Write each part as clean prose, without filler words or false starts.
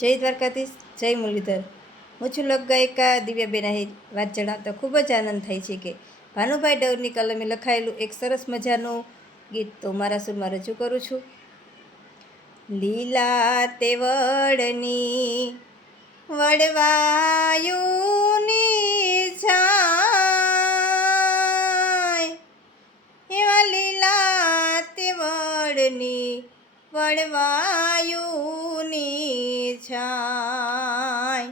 જય દ્વારકાધીશ, જય મુરલીધર। હું છું લોકગાયિકા દિવ્યાબેન આહિર। વાત જણાવતા ખૂબ જ આનંદ થાય છે કે ભાનુભાઈ ડવરની કલમે લખાયેલું એક સરસ મજાનું ગીત તો મારા સુરમાં રજૂ કરું છું। લીલા તે વડની વડવાયુની છાય, એવા લીલા તે વડની વડવાયુની છાય,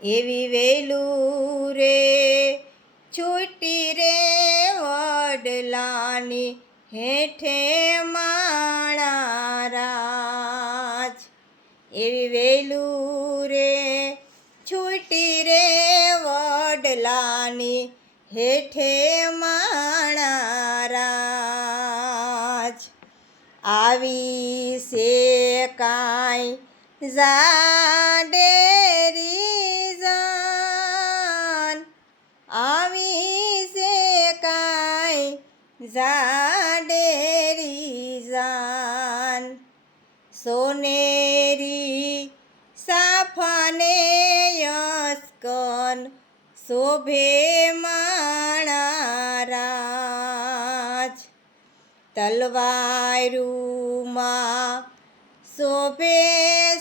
એવી વેલું રે છૂટી રે વડલાની હેઠે માણા રાજ, એવી વેલું રે છૂટી રે વડલાની હેઠે માણા રાજ, આવી છે કાંઈ જાડેરી જાન, આવી છે કાંઈ જાડેરી જાન, સોનેરી સાફાને યસ્કન શોભે માણા રાજ, તલવારુમાં શોભે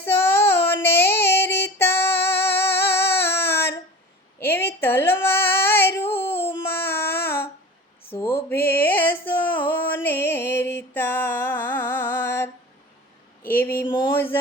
સોનેરી તાર, એવી તલવારુમાં શોભે સોનેરી તાર, એવી મોજ